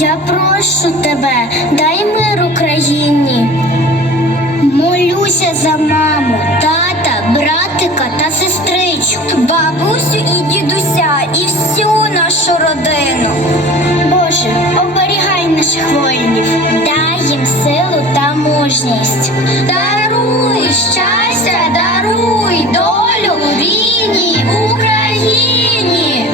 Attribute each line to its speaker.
Speaker 1: я прошу тебе, дай мир Україні. Молюся за маму, тата, братика та сестричку, бабусю і дідуся, і всю нашу родину. Боже, оберігай наших воїнів, дай їм силу та мужність. Даруй щастя, даруй долю рідній Україні.